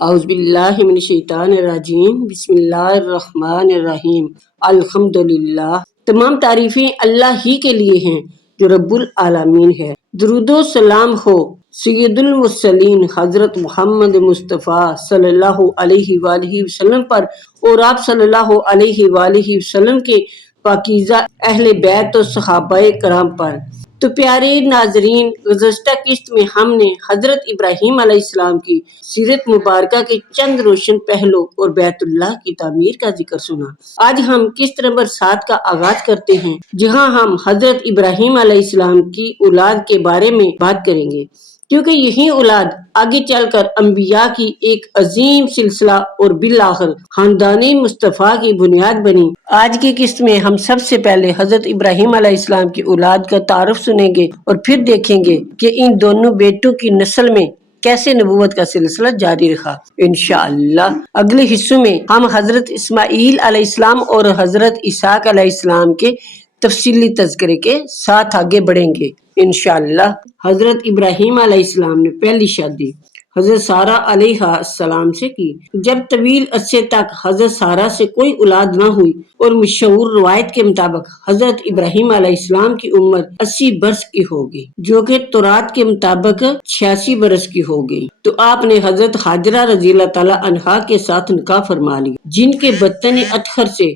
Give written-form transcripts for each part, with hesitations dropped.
اعوذ باللہ من الشیطان الرجیم، بسم اللہ الرحمن الرحیم۔ الحمدللہ، تمام تعریفیں اللہ ہی کے لیے ہیں جو رب العالمین ہے۔ درود و سلام ہو سید المرسلین حضرت محمد مصطفیٰ صلی اللہ علیہ وآلہ وسلم پر اور آپ صلی اللہ علیہ وآلہ وسلم کے پاکیزہ اہل بیت و صحابہ کرام پر۔ تو پیارے ناظرین، گزشتہ قسط میں ہم نے حضرت ابراہیم علیہ السلام کی سیرت مبارکہ کے چند روشن پہلو اور بیت اللہ کی تعمیر کا ذکر سنا۔ آج ہم قسط نمبر 7 کا آغاز کرتے ہیں، جہاں ہم حضرت ابراہیم علیہ السلام کی اولاد کے بارے میں بات کریں گے، کیونکہ یہی اولاد آگے چل کر انبیاء کی ایک عظیم سلسلہ اور بالآخر خاندان مصطفیٰ کی بنیاد بنی۔ آج کی قسط میں ہم سب سے پہلے حضرت ابراہیم علیہ السلام کی اولاد کا تعارف سنیں گے اور پھر دیکھیں گے کہ ان دونوں بیٹوں کی نسل میں کیسے نبوت کا سلسلہ جاری رہا۔ انشاءاللہ اگلے حصوں میں ہم حضرت اسماعیل علیہ السلام اور حضرت اسحاق علیہ السلام کے تفصیلی تذکرے کے ساتھ آگے بڑھیں گے انشاءاللہ۔ حضرت ابراہیم علیہ السلام نے پہلی شادی حضرت سارہ علیہ السلام سے کی۔ جب طویل عرصے تک حضرت سارہ سے کوئی اولاد نہ ہوئی اور مشہور روایت کے مطابق حضرت ابراہیم علیہ السلام کی عمر 80 برس کی ہو گئی، جو کہ تورات کے مطابق 86 برس کی ہو گئی، تو آپ نے حضرت ہاجرہ رضی اللہ تعالی عنہا کے ساتھ نکاح فرما لیا، جن کے بطن اطہر سے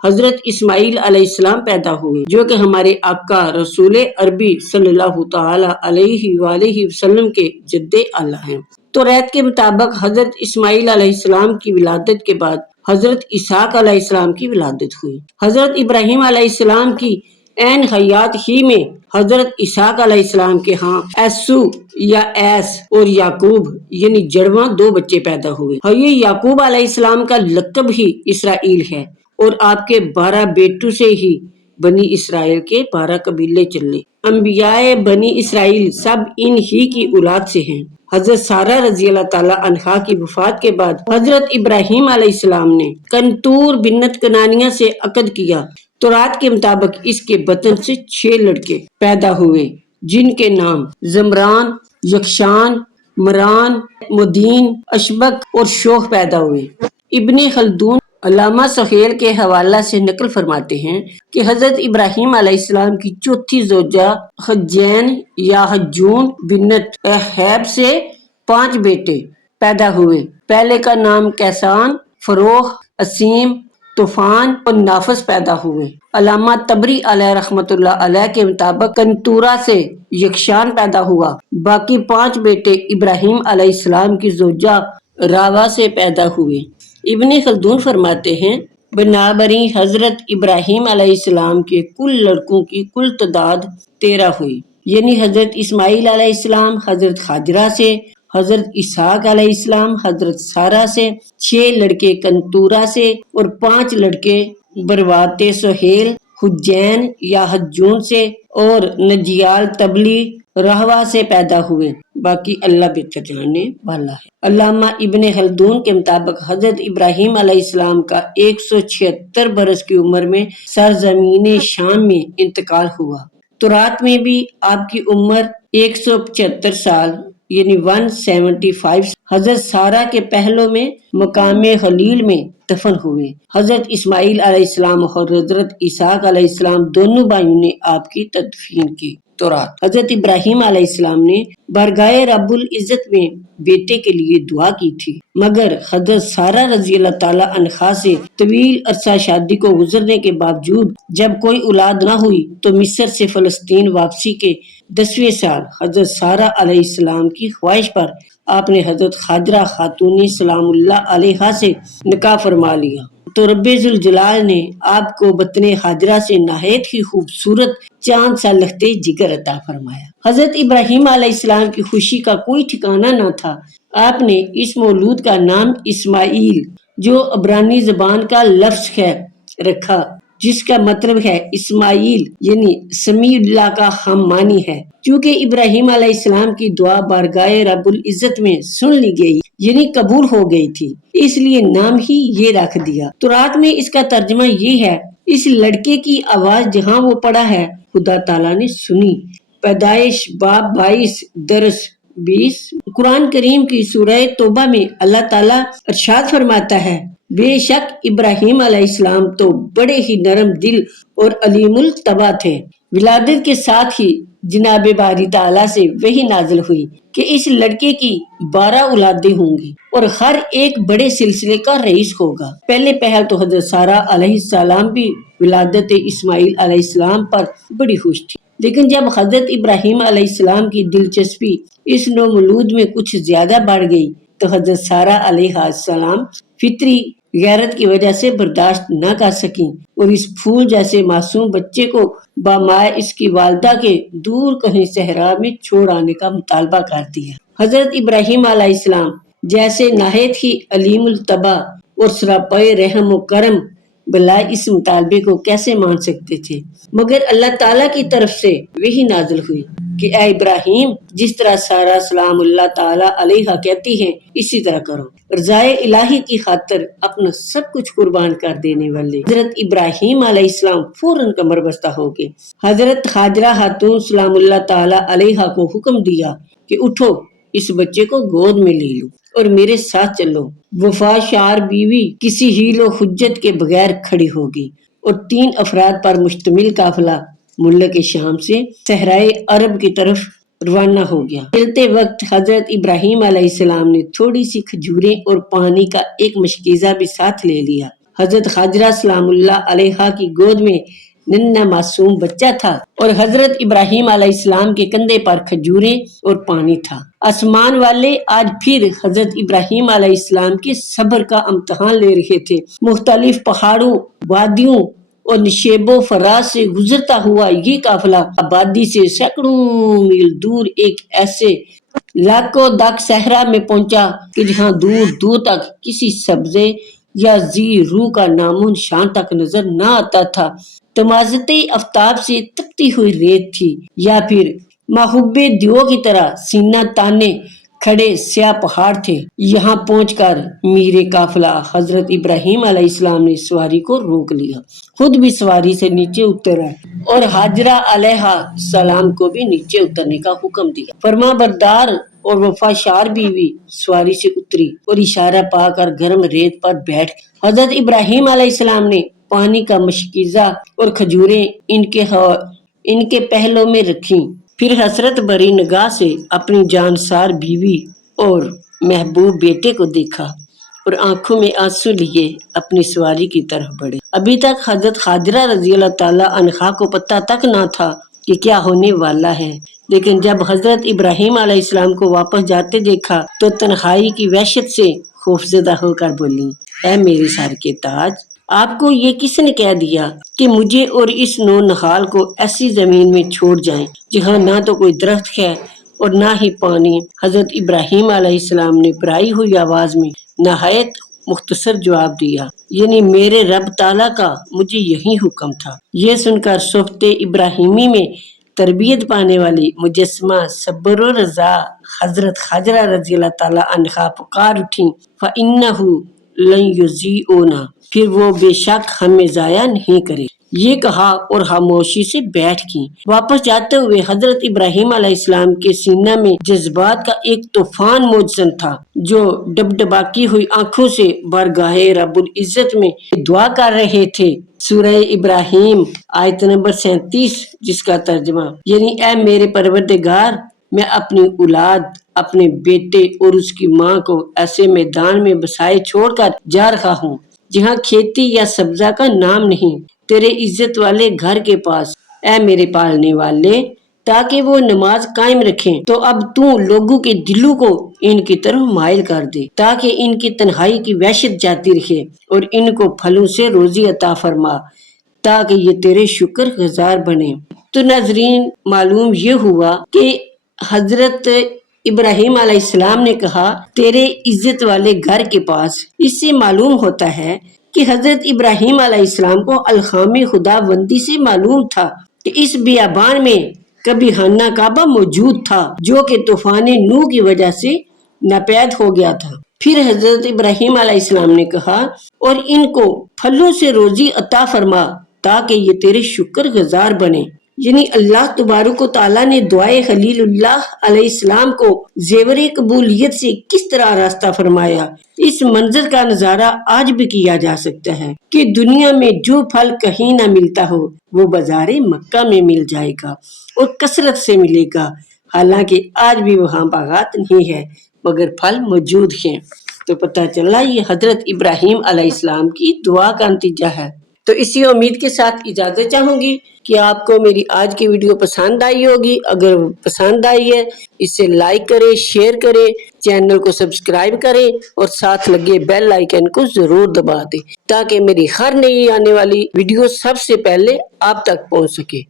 حضرت اسماعیل علیہ السلام پیدا ہوئے، جو کہ ہمارے آقا رسول عربی صلی اللہ تعالی علیہ وآلہ وسلم کے جد اعلیٰ ہیں۔ توریت کے مطابق حضرت اسماعیل علیہ السلام کی ولادت کے بعد حضرت اسحاق علیہ السلام کی ولادت ہوئی۔ حضرت ابراہیم علیہ السلام کی عین حیات ہی میں حضرت اسحاق علیہ السلام کے ہاں ایسو یا ایس اور یعقوب یعنی جڑواں 2 بچے پیدا ہوئے۔ یہ یعقوب علیہ السلام کا لقب ہی اسرائیل ہے اور آپ کے 12 بیٹوں سے ہی بنی اسرائیل کے 12 قبیلے چلے۔ انبیاء بنی اسرائیل سب ان ہی کی اولاد سے ہیں۔ حضرت سارہ رضی اللہ تعالی عنہا کی وفات کے بعد حضرت ابراہیم علیہ السلام نے کنتور بنت کنانیہ سے عقد کیا۔ تورات کے مطابق اس کے بطن سے 6 لڑکے پیدا ہوئے، جن کے نام زمران، یکشان، مران، مدین، اشبک اور شوہ پیدا ہوئے۔ ابن خلدون علامہ سہیل کے حوالہ سے نقل فرماتے ہیں کہ حضرت ابراہیم علیہ السلام کی چوتھی زوجہ حجین یا حجون بنت حیب سے 5 بیٹے پیدا ہوئے۔ پہلے کا نام کیسان، فروخ، اسیم، طوفان اور نافس پیدا ہوئے۔ علامہ طبری علیہ رحمۃ اللہ علیہ کے مطابق کنتورہ سے یکشان پیدا ہوا۔ باقی 5 بیٹے ابراہیم علیہ السلام کی زوجہ راوا سے پیدا ہوئے۔ ابن خلدون فرماتے ہیں بنابراً حضرت ابراہیم علیہ السلام کے کل لڑکوں کی کل تعداد 13 ہوئی، یعنی حضرت اسماعیل علیہ السلام حضرت ہاجرہ سے، حضرت اسحاق علیہ السلام حضرت سارہ سے، 6 لڑکے کنتورہ سے اور 5 لڑکے بروات سہیل، حجین یا حجون سے اور نجیال تبلی رہوا سے پیدا ہوئے۔ باقی اللہ بہتر جاننے والا ہے۔ علامہ ابن خلدون کے مطابق حضرت ابراہیم علیہ السلام کا 176 برس کی عمر میں سرزمین شام میں انتقال ہوا۔ تورات میں بھی آپ کی عمر 175 سال یعنی 175 حضرت سارہ کے پہلو میں مقام خلیل میں دفن ہوئے۔ حضرت اسماعیل علیہ السلام اور حضرت اسحاق علیہ السلام دونوں بھائیوں نے آپ کی تدفین کی۔ تورات حضرت ابراہیم علیہ السلام نے بارگاہ رب العزت میں بیٹے کے لیے دعا کی تھی، مگر حضرت سارہ رضی اللہ تعالی عنہا سے طویل عرصہ شادی کو گزرنے کے باوجود جب کوئی اولاد نہ ہوئی تو مصر سے فلسطین واپسی کے 10ویں سال حضرت سارہ علیہ السلام کی خواہش پر آپ نے حضرت ہاجرہ خاتون سلام اللہ علیہا سے نکاح فرما لیا، تو رب ذوالجلال نے آپ کو بطن ہاجرہ سے نہایت ہی خوبصورت چاند سا لختے جگر عطا فرمایا۔ حضرت ابراہیم علیہ السلام کی خوشی کا کوئی ٹھکانہ نہ تھا۔ آپ نے اس مولود کا نام اسماعیل، جو عبرانی زبان کا لفظ ہے، رکھا، جس کا مطلب ہے اسماعیل یعنی سمیع اللہ کا ہم معنی ہے۔ چونکہ ابراہیم علیہ السلام کی دعا بارگاہ رب العزت میں سن لی گئی یعنی قبول ہو گئی تھی، اس لیے نام ہی یہ رکھ دیا۔ تورات میں اس کا ترجمہ یہ ہے، اس لڑکے کی آواز جہاں وہ پڑا ہے خدا تعالیٰ نے سنی۔ پیدائش باب 22 درس 20 قرآن کریم کی سورہ توبہ میں اللہ تعالیٰ ارشاد فرماتا ہے بے شک ابراہیم علیہ السلام تو بڑے ہی نرم دل اور علیم الطبع تھے۔ ولادت کے ساتھ ہی جناب باری تعالیٰ سے وحی نازل ہوئی کہ اس لڑکے کی 12 اولادیں ہوں گی اور ہر ایک بڑے سلسلے کا رئیس ہوگا۔ پہلے پہل تو حضرت سارہ علیہ السلام بھی ولادت اسماعیل علیہ السلام پر بڑی خوش تھی، لیکن جب حضرت ابراہیم علیہ السلام کی دلچسپی اس نومولود میں کچھ زیادہ بڑھ گئی تو حضرت سارہ علیہ السلام فطری غیرت کی وجہ سے برداشت نہ کر سکیں اور اس پھول جیسے معصوم بچے کو بامائے اس کی والدہ کے دور کہیں صحرا میں چھوڑ آنے کا مطالبہ کر دیا۔ حضرت ابراہیم علیہ السلام جیسے نہایت ہی علیم الطبع اور سراپے رحم و کرم بلائے اس مطالبے کو کیسے مان سکتے تھے، مگر اللہ تعالیٰ کی طرف سے وحی نازل ہوئی کہ اے ابراہیم جس طرح سارہ سلام اللہ تعالیٰ علیہا کہتی ہیں اسی طرح کرو۔ رضائے الہی کی خاطر اپنا سب کچھ قربان کر دینے والے حضرت ابراہیم علیہ السلام فوراً کمر بستہ ہو گئے۔ حضرت ہاجرہ خاتون سلام اللہ تعالیٰ علیہا کو حکم دیا کہ اٹھو اس بچے کو گود میں لے لو اور میرے ساتھ چلو۔ وفاشار بیوی کسی حیل و حجت کے بغیر کھڑی ہوگی اور 3 افراد پر مشتمل قافلہ ملک شام سے صحرائے عرب کی طرف روانہ ہو گیا۔ چلتے وقت حضرت ابراہیم علیہ السلام نے تھوڑی سی کھجوریں اور پانی کا ایک مشکیزہ بھی ساتھ لے لیا۔ حضرت ہاجرہ سلام اللہ علیہا کی گود میں ننھا معصوم بچہ تھا اور حضرت ابراہیم علیہ السلام کے کندھے پر کھجوریں اور پانی تھا۔ آسمان والے آج پھر حضرت ابراہیم علیہ السلام کے صبر کا امتحان لے رہے تھے۔ مختلف پہاڑوں، وادیوں اور نشیب و فراز سے گزرتا ہوا یہ قافلہ آبادی سے سینکڑوں میل دور ایک ایسے لاکھوں دک صحرا میں پہنچا کہ جہاں دور دور تک کسی سبزے یا زی روح کا نام و نشان تک نظر نہ آتا تھا۔ تمازتے آفتاب سے تپتی ہوئی ریت تھی یا پھر محب دیو کی طرح سینہ تانے کھڑے سیاہ پہاڑ تھے۔ یہاں پہنچ کر میرے قافلہ حضرت ابراہیم علیہ السلام نے سواری کو روک لیا، خود بھی سواری سے نیچے اتر آئے اور ہاجرہ علیہ السلام کو بھی نیچے اترنے کا حکم دیا۔ فرما بردار اور وفاشار بیوی سواری سے اتری اور اشارہ پا کر گرم ریت پر بیٹھ گئی۔ حضرت ابراہیم علیہ السلام نے پانی کا مشکیزہ اور کھجوریں ان کے پہلوں میں رکھیں، پھر حسرت بھری نگاہ سے اپنی جانسار بیوی اور محبوب بیٹے کو دیکھا اور آنکھوں میں آنسو لیے اپنی سواری کی طرف بڑھے۔ ابھی تک حضرت ہاجرہ رضی اللہ تعالیٰ عنہا کو پتہ تک نہ تھا کہ کیا ہونے والا ہے، لیکن جب حضرت ابراہیم علیہ السلام کو واپس جاتے دیکھا تو تنہائی کی وحشت سے خوفزدہ ہو کر بولی، اے میرے سر کے تاج، آپ کو یہ کس نے کہہ دیا کہ مجھے اور اس نونہال کو ایسی زمین میں چھوڑ جائیں جہاں نہ تو کوئی درخت ہے اور نہ ہی پانی؟ حضرت ابراہیم علیہ السلام نے بھرائی ہوئی آواز میں نہایت مختصر جواب دیا، یعنی میرے رب تعالیٰ کا مجھے یہی حکم تھا۔ یہ سن کر صحبت ابراہیمی میں تربیت پانے والی مجسمہ صبر و رضا حضرت ہاجرہ رضی اللہ تعالیٰ عنہا پکار اٹھیں، فَإِنَّهُ لَن يُضِيعُنَا، پھر وہ بے شک ہمیں ضائع نہیں کرے، یہ کہا اور خاموشی سے بیٹھ گئیں۔ واپس جاتے ہوئے حضرت ابراہیم علیہ السلام کے سینہ میں جذبات کا ایک طوفان موجزن تھا، جو ڈبڈباتی ہوئی آنکھوں سے بارگاہ رب العزت میں دعا کر رہے تھے۔ سورہ ابراہیم آیت نمبر 37، جس کا ترجمہ یعنی اے میرے پروردگار، میں اپنی اولاد، اپنے بیٹے اور اس کی ماں کو ایسے میدان میں بسائے چھوڑ کر جا رہا ہوں جہاں کھیتی یا سبزہ کا نام نہیں، تیرے عزت والے گھر کے پاس، اے میرے پالنے والے، تاکہ وہ نماز قائم رکھیں۔ تو اب تو لوگوں کے دلوں کو ان کی طرف مائل کر دے تاکہ ان کی تنہائی کی وحشت جاتی رہے اور ان کو پھلوں سے روزی عطا فرما تاکہ یہ تیرے شکر گزار بنے۔ تو ناظرین، معلوم یہ ہوا کہ حضرت ابراہیم علیہ السلام نے کہا تیرے عزت والے گھر کے پاس، اس سے معلوم ہوتا ہے کہ حضرت ابراہیم علیہ السلام کو الخام خدا بندی سے معلوم تھا کہ اس بیابان میں کبھی خانہ کعبہ موجود تھا جو کہ طوفان نوح کی وجہ سے ناپید ہو گیا تھا۔ پھر حضرت ابراہیم علیہ السلام نے کہا اور ان کو پھلوں سے روزی عطا فرما تاکہ یہ تیرے شکر گزار بنے۔ یعنی اللہ تبارک و تعالیٰ نے دعائے خلیل اللہ علیہ السلام کو زیور قبولیت سے کس طرح راستہ فرمایا، اس منظر کا نظارہ آج بھی کیا جا سکتا ہے کہ دنیا میں جو پھل کہیں نہ ملتا ہو وہ بازار مکہ میں مل جائے گا اور کثرت سے ملے گا، حالانکہ آج بھی وہاں باغات نہیں ہے مگر پھل موجود ہیں۔ تو پتہ چلا یہ حضرت ابراہیم علیہ السلام کی دعا کا نتیجہ ہے۔ تو اسی امید کے ساتھ اجازت چاہوں گی کہ آپ کو میری آج کی ویڈیو پسند آئی ہوگی۔ اگر پسند آئی ہے اسے لائک کریں، شیئر کریں، چینل کو سبسکرائب کریں اور ساتھ لگے بیل آئیکن کو ضرور دبا دیں تاکہ میری ہر نئی آنے والی ویڈیو سب سے پہلے آپ تک پہنچ سکے۔